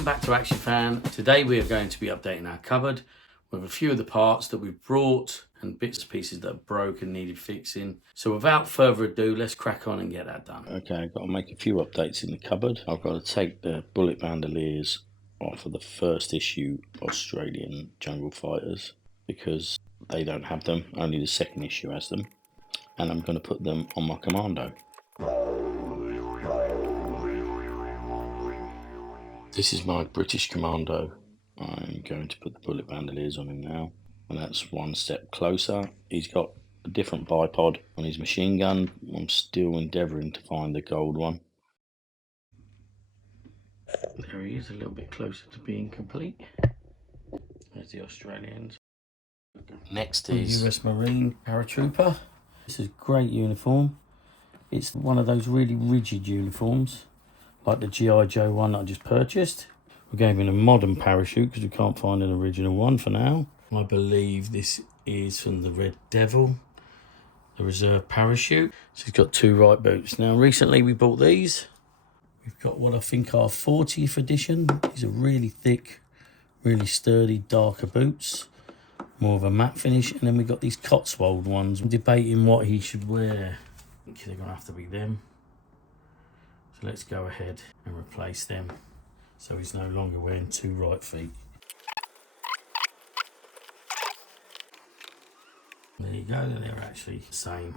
Welcome back to Action Fan. Today we are going to be updating our cupboard with a few of the parts that we've brought and bits and pieces that broke and needed fixing. So without further ado, let's crack on and get that done. Okay, I've got to make a few updates in the cupboard. I've got to take the bullet bandoliers off of the first issue Australian Jungle Fighters because they don't have them, only the second issue has them. And I'm going to put them on my Commando. This is my British Commando. I'm going to put the bullet bandoliers on him now. And that's one step closer. He's got a different bipod on his machine gun. I'm still endeavouring to find the gold one. There he is, a little bit closer to being complete. There's the Australians. Next is US Marine Paratrooper. This is a great uniform. It's one of those really rigid uniforms, like the G.I. Joe one that I just purchased. We gave him a modern parachute because we can't find an original one for now. I believe this is from the Red Devil, the reserve parachute. So he's got two right boots. Now recently we bought these. We've got what I think are 40th edition. These are really thick, really sturdy, darker boots. More of a matte finish. And then we've got these Cotswold ones. I'm debating what he should wear. I think they're going to have to be them. So let's go ahead and replace them. So he's no longer wearing two right feet. There you go, they're actually the same.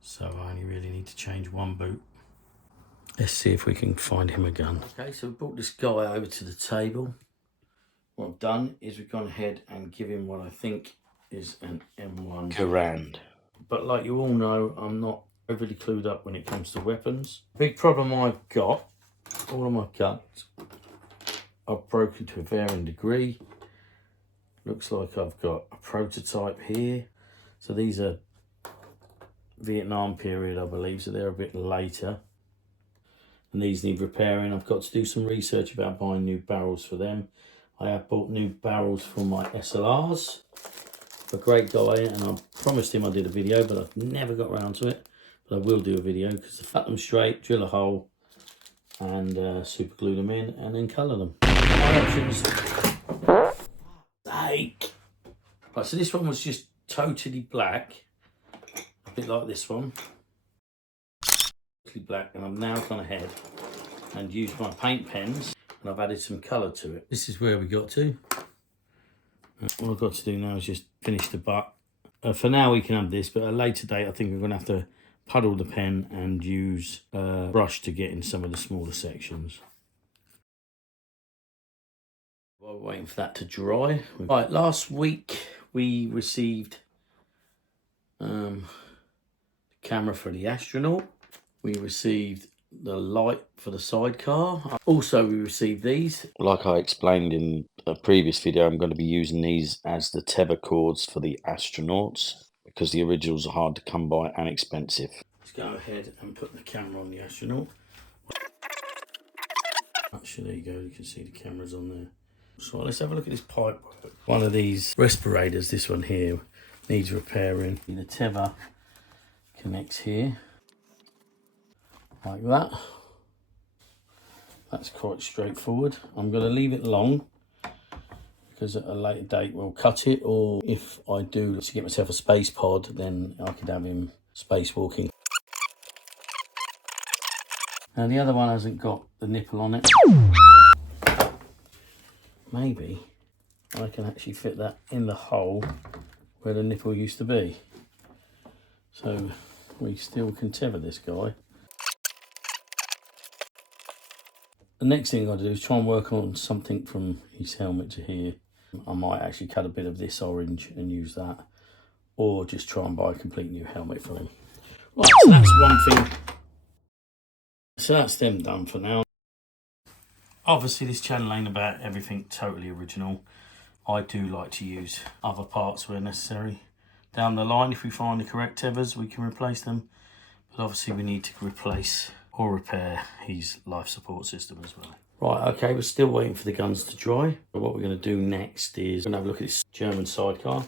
So I only really need to change one boot. Let's see if we can find him a gun. Okay, so we brought this guy over to the table. What I've done is we've gone ahead and give him what I think is an M1 Garand. But like you all know, I'm not overly clued up when it comes to weapons. Big problem I've got, all of my guns are broken to a varying degree. Looks like I've got a prototype here. So these are Vietnam period, I believe, so they're a bit later. And these need repairing. I've got to do some research about buying new barrels for them. I have bought new barrels for my SLRs. A great guy, and I promised him I did a video, but I've never got around to it. But I will do a video because I fat them straight, drill a hole, and super glue them in, and then colour them. My options. Right, so this one was just totally black, a bit like this one. Totally black, and I've now gone ahead and used my paint pens, and I've added some colour to it. This is where we got to. All I've got to do now is just finish the butt. For now we can have this, but at a later date I think we're going to have to puddle the pen and use a brush to get in some of the smaller sections. While we're waiting for that to dry. Right, last week we received the camera for the Astronaut. We received the light for the sidecar. Also we received these. Like I explained in a previous video, I'm going to be using these as the tether cords for the Astronauts because the originals are hard to come by and expensive. Let's go ahead and put the camera on the Astronaut. Actually, there you go, you can see the cameras on there. So let's have a look at this pipe work. One of these respirators, this one here, needs repairing. The tether connects here, like that. That's quite straightforward. I'm going to leave it long because at a later date we'll cut it, or if I do to get myself a space pod, then I could have him spacewalking. Now the other one hasn't got the nipple on it. Maybe I can actually fit that in the hole where the nipple used to be. So we still can tether this guy. The next thing I'll do is try and work on something from his helmet to here. I might actually cut a bit of this orange and use that, or just try and buy a complete new helmet for him. Right, so that's one thing. So that's them done for now. Obviously this channel ain't about everything totally original. I do like to use other parts where necessary. Down the line, if we find the correct tethers, we can replace them. But obviously we need to replace or repair his life support system as well. Right, okay, we're still waiting for the guns to dry. But what we're going to do next is we're going to have a look at this German sidecar.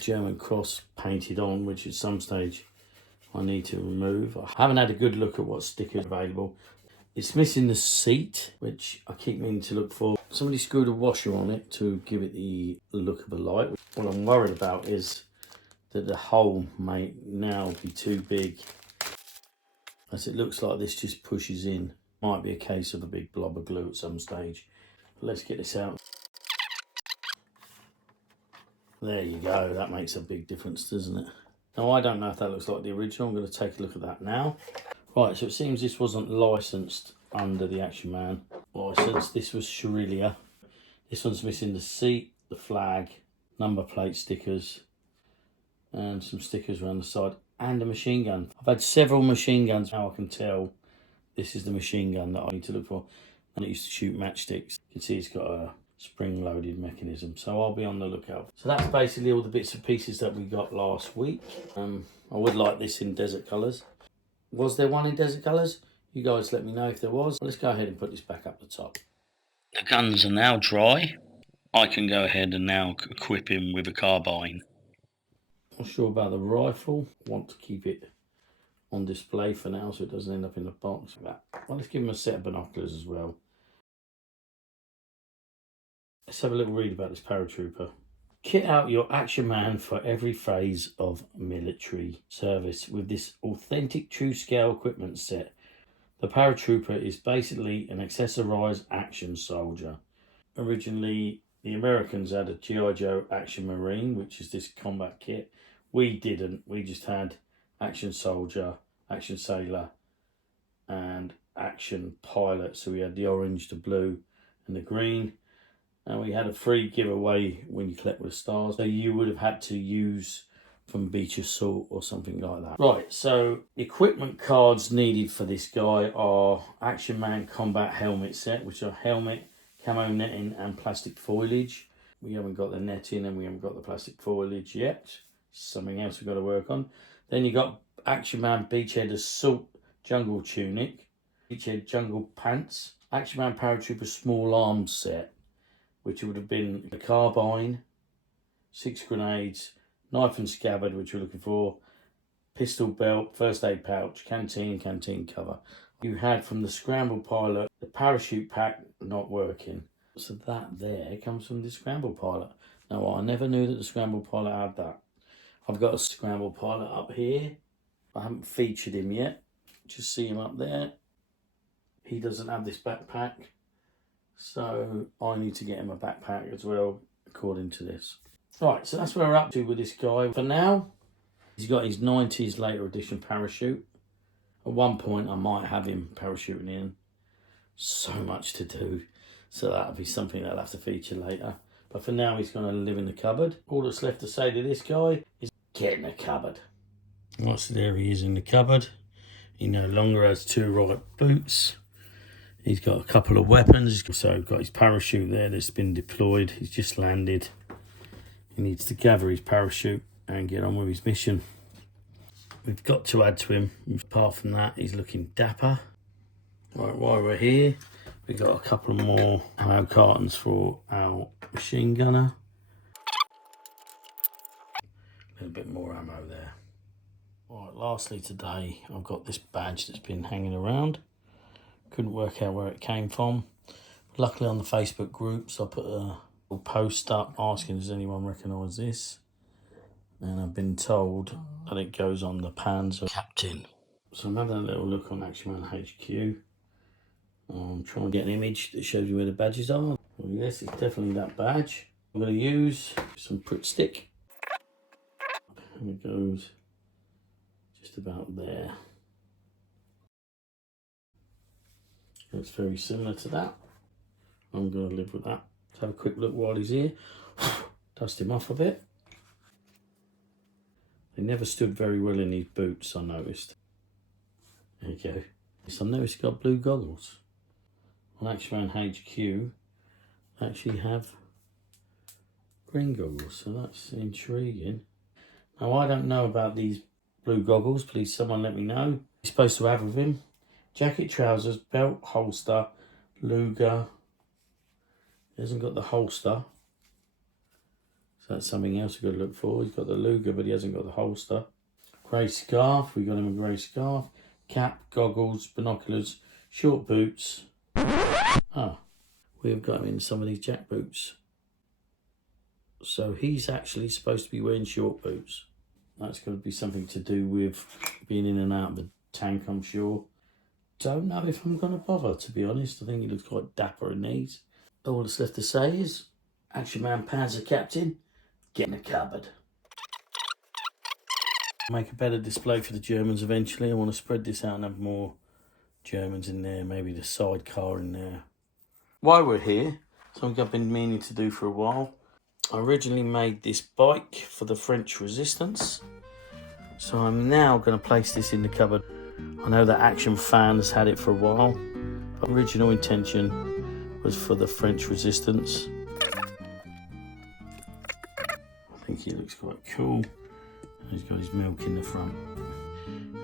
German cross painted on, which at some stage I need to remove. I haven't had a good look at what stickers are available. It's missing the seat, which I keep meaning to look for. Somebody screwed a washer on it to give it the look of a light. What I'm worried about is that the hole may now be too big, as it looks like this just pushes in. Might be a case of a big blob of glue at some stage. But let's get this out. There you go, that makes a big difference, doesn't it? Now I don't know if that looks like the original. I'm going to take a look at that now. Right, so it seems this wasn't licensed under the Action Man license. This was Sharilia. This one's missing the seat, the flag, number plate stickers, and some stickers around the side, and a machine gun. I've had several machine guns. Now I can tell this is the machine gun that I need to look for. And it used to shoot matchsticks. You can see it's got a spring-loaded mechanism, so I'll be on the lookout. So that's basically all the bits and pieces that we got last week. I would like this in desert colours. Was there one in desert colours? You guys let me know if there was. Let's go ahead and put this back up the top. The guns are now dry. I can go ahead and now equip him with a carbine. Not sure about the rifle. Want to keep it on display for now so it doesn't end up in the box. Well, let's give him a set of binoculars as well. Let's have a little read about this paratrooper. Kit out your Action Man for every phase of military service with this authentic true scale equipment set. The paratrooper is basically an accessorized action soldier. Originally, the Americans had a G.I. Joe Action Marine, which is this combat kit. We didn't. We just had Action Soldier, Action Sailor, and Action Pilot. So we had the orange, the blue, and the green. And we had a free giveaway when you collect with the stars. So you would have had to use from Beach Assault or something like that. Right, so equipment cards needed for this guy are Action Man Combat Helmet Set, which are helmet, camo netting, and plastic foliage. We haven't got the netting and we haven't got the plastic foliage yet. Something else we've got to work on. Then you got Action Man Beachhead Assault Jungle Tunic, Beachhead Jungle Pants, Action Man Paratrooper Small Arms Set, which would have been a carbine, 6 grenades, knife and scabbard, which we're looking for, pistol belt, first aid pouch, canteen cover. You had from the Scramble Pilot, the parachute pack not working. So that there comes from the Scramble Pilot. Now, I never knew that the Scramble Pilot had that. I've got a Scramble Pilot up here. I haven't featured him yet. Just see him up there. He doesn't have this backpack. So I need to get him a backpack as well, according to this. Right, so that's where we're up to with this guy. For now, he's got his 90s later edition parachute. At one point, I might have him parachuting in. So much to do. So that'll be something that'll have to feature later. But for now, he's going to live in the cupboard. All that's left to say to this guy is get in the cupboard. Right, so there he is in the cupboard. He no longer has 2 right boots. He's got a couple of weapons. So got his parachute there that's been deployed. He's just landed. He needs to gather his parachute and get on with his mission. We've got to add to him. Apart from that, he's looking dapper. Right, while we're here, we've got a couple more ammo cartons for our machine gunner. A little bit more ammo there. Right, lastly today, I've got this badge that's been hanging around. Couldn't work out where it came from. Luckily on the Facebook groups, I put a post up asking does anyone recognise this, and I've been told that it goes on the panzer captain. So I'm having a little look on Action Man HQ. I'm trying to get an image that shows you where the badges are. Well, yes, it's definitely that badge. I'm going to use some Pritt stick. And it goes just about there. It's very similar to that. I'm going to live with that. Let's have a quick look while he's here. Dust him off a bit. He never stood very well in his boots, I noticed. There you go. Yes, I noticed he's got blue goggles. On Action Man HQ, actually have green goggles, so that's intriguing. Now, I don't know about these blue goggles. Please, someone let me know. He's supposed to have with him jacket, trousers, belt, holster, Luger. He hasn't got the holster. So that's something else we've got to look for. He's got the Luger, but he hasn't got the holster. Grey scarf. We got him a grey scarf. Cap, goggles, binoculars, Short boots. Ah, we've got him in some of these jack boots. So he's actually supposed to be wearing short boots. That's going to be something to do with being in and out of the tank, I'm sure. Don't know if I'm going to bother, to be honest. I think he looks quite dapper in these. All that's left to say is, Action Man Panzer Captain, get in the cupboard. Make a better display for the Germans eventually. I want to spread this out and have more Germans in there, maybe the sidecar in there. While we're here, something I've been meaning to do for a while. I originally made this bike for the French resistance, so I'm now going to place this in the cupboard. I know that Action fans had it for a while, but original intention was for the French resistance. I think he looks quite cool. He's got his milk in the front.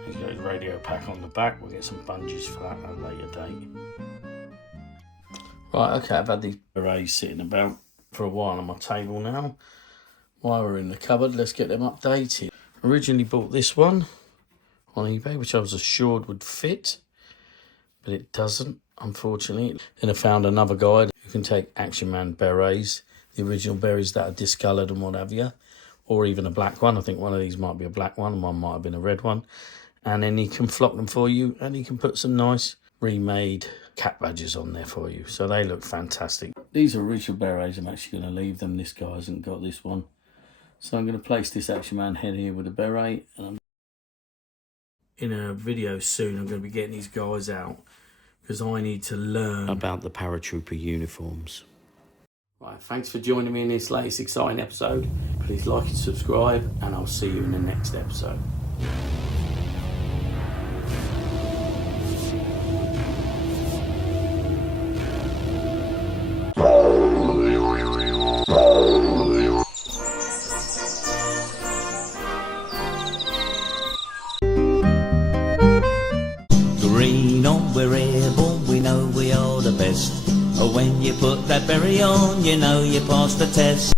He's got his radio pack on the back. We'll get some bungees for that at a later date. Right, okay, I've had these berets sitting about for a while on my table now. While we're in the cupboard, let's get them updated. Originally bought this one on eBay, which I was assured would fit, but it doesn't, unfortunately. Then I found another guide who can take Action Man berets, the original berets that are discoloured and what have you, or even a black one. I think one of these might be a black one and one might have been a red one. And then he can flock them for you, and he can put some nice remade cap badges on there for you. So they look fantastic. These are original berets. I'm actually going to leave them. This guy hasn't got this one. So I'm going to place this Action Man head here with a beret. And in a video soon, I'm going to be getting these guys out because I need to learn about the Paratrooper uniforms. Right, thanks for joining me in this latest exciting episode. Please like and subscribe, and I'll see you in the next episode. Green on, we're airborne, we know we are the best. When you put that berry on, you know you passed the test.